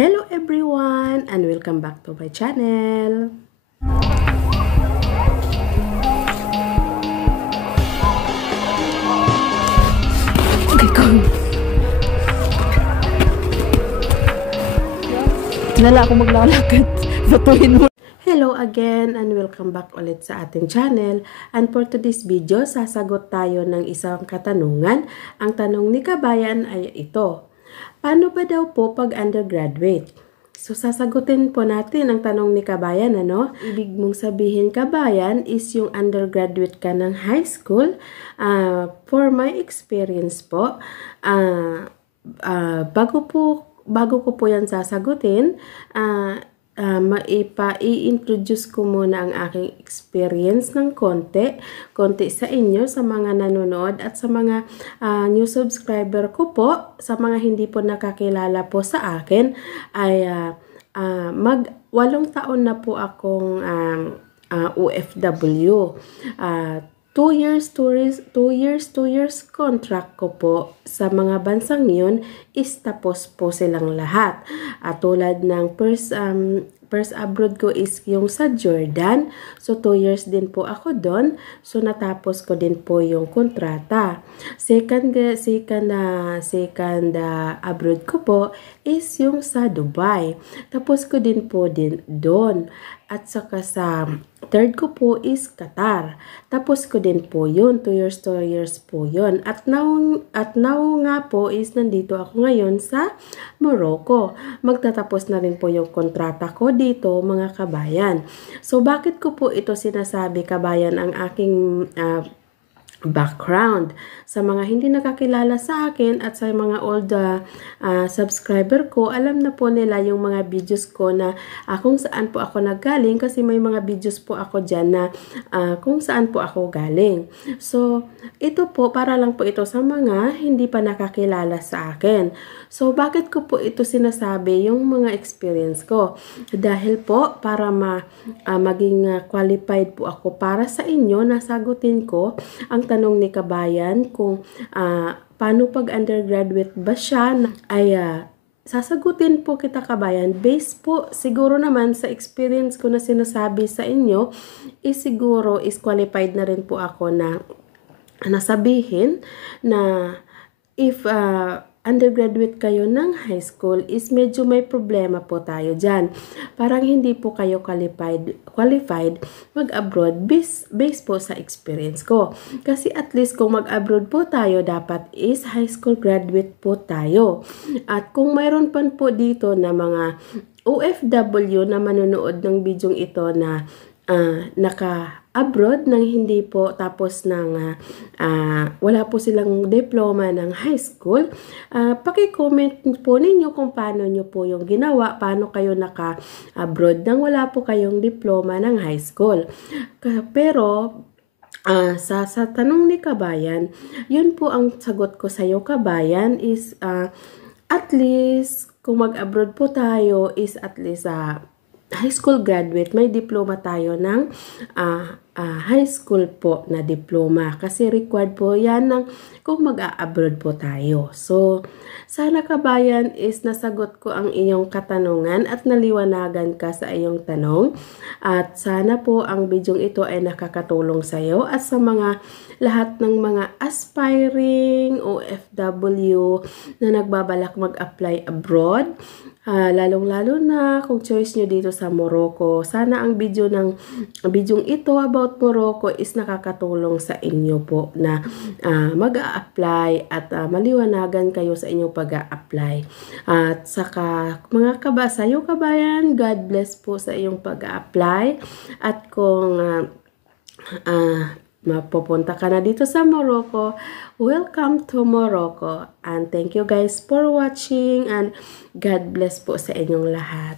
Hello everyone and welcome back to my channel. Nala ako maglalakad sa tuwin mo. Hello again and welcome back ulit sa ating channel. And for today's video, sasagot tayo ng isang katanungan. Ang tanong ni Kabayan ay ito. Paano ba daw po pag undergraduate? So sasagutin po natin ang tanong ni Kabayan, ano? Ibig mong sabihin, Kabayan, is yung undergraduate ka ng high school. For my experience po, bago ko po yan sasagutin, i-introduce ko muna ang aking experience ng konti sa inyo, sa mga nanonood at sa mga new subscriber ko po. Sa mga hindi po nakakilala po sa akin ay 8 taon na po akong OFW. 2 years contract ko po sa mga bansang yun is tapos po silang lahat. Tulad ng first abroad ko is yung sa Jordan. So 2 years din po ako doon. So natapos ko din po yung kontrata. Second abroad ko po is yung sa Dubai. Tapos ko din po doon. At saka sa third ko po is Qatar. Tapos ko din po yun. 2 years po yun. At now nga po is nandito ako ngayon sa Morocco. Magtatapos na rin po yung kontrata ko dito, mga kabayan. So bakit ko po ito sinasabi, kabayan, ang aking background? Sa mga hindi nakakilala sa akin at sa mga old subscriber ko, alam na po nila yung mga videos ko na kung saan po ako naggaling, kasi may mga videos po ako dyan na kung saan po ako galing. So ito po, para lang po ito sa mga hindi pa nakakilala sa akin. So bakit ko po ito sinasabi, yung mga experience ko? Dahil po para maging qualified po ako para sa inyo, nasagutin ko ang tanong ni Kabayan kung paano pag undergraduate ba siya, ay sasagutin po kita, kabayan, based po siguro naman sa experience ko na sinasabi sa inyo, siguro is qualified na rin po ako na nasabihin na if undergraduate kayo ng high school is medyo may problema po tayo dyan. Parang hindi po kayo qualified mag-abroad based po sa experience ko. Kasi at least kung mag-abroad po tayo, dapat is high school graduate po tayo. At kung mayroon pa po dito na mga OFW na manonood ng bidyong ito na naka-abroad nang hindi po tapos ng wala po silang diploma ng high school, paki-comment po ninyo kung paano nyo po yung ginawa, paano kayo naka-abroad nang wala po kayong diploma ng high school. Pero sa tanong ni Kabayan, yun po ang sagot ko sa iyo, kabayan, is at least kung mag-abroad po tayo is at least high school graduate, may diploma tayo ng high school po na diploma. Kasi required po yan ng kung mag-a-abroad po tayo. So, sana, kabayan, is nasagot ko ang iyong katanungan at naliwanagan ka sa iyong tanong. At sana po ang bidyong ito ay nakakatulong sa iyo at sa mga lahat ng mga aspiring OFW na nagbabalak mag-apply abroad. Lalong-lalo na kung choice nyo dito sa Morocco. Sana ang bidyong ito about Morocco is nakakatulong sa inyo po na mag-a-apply at maliwanagan kayo sa inyong pag-a-apply. At saka mga sayo, kabayan, God bless po sa iyong pag-a-apply. At kung mapupunta ka na dito sa Morocco, welcome to Morocco. And thank you guys for watching and God bless po sa inyong lahat.